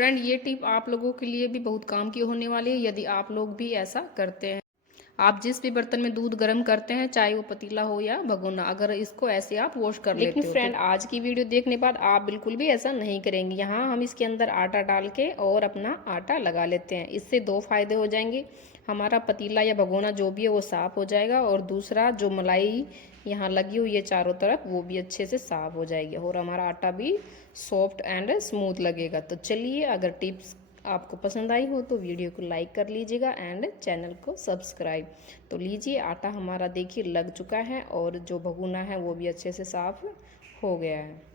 Friend ये tip आप लोगों के लिए भी बहुत काम की होने वाली है यदि आप लोग भी ऐसा करते हैं। आप जिस भी बर्तन में दूध गर्म करते हैं, चाहे वो पतीला हो या भगोना, अगर इसको ऐसे आप वॉश कर लेते हो। फ्रेंड आज की वीडियो देखने के बाद आप बिल्कुल भी ऐसा नहीं करेंगे। यहाँ हम इसके अंदर आटा डाल के और अपना आटा लगा लेते हैं। इससे दो फायदे हो जाएंगे, हमारा पतीला या भगोना जो भी है वो साफ हो जाएगा, और दूसरा जो मलाई यहाँ लगी हुई है चारों तरफ वो भी अच्छे से साफ हो जाएगी, और हमारा आटा भी सॉफ्ट एंड स्मूथ लगेगा। तो चलिए, अगर टिप्स आपको पसंद आई हो तो वीडियो को लाइक कर लीजिएगा एंड चैनल को सब्सक्राइब। तो लीजिए, आटा हमारा देखिए लग चुका है और जो भगोना है वो भी अच्छे से साफ हो गया है।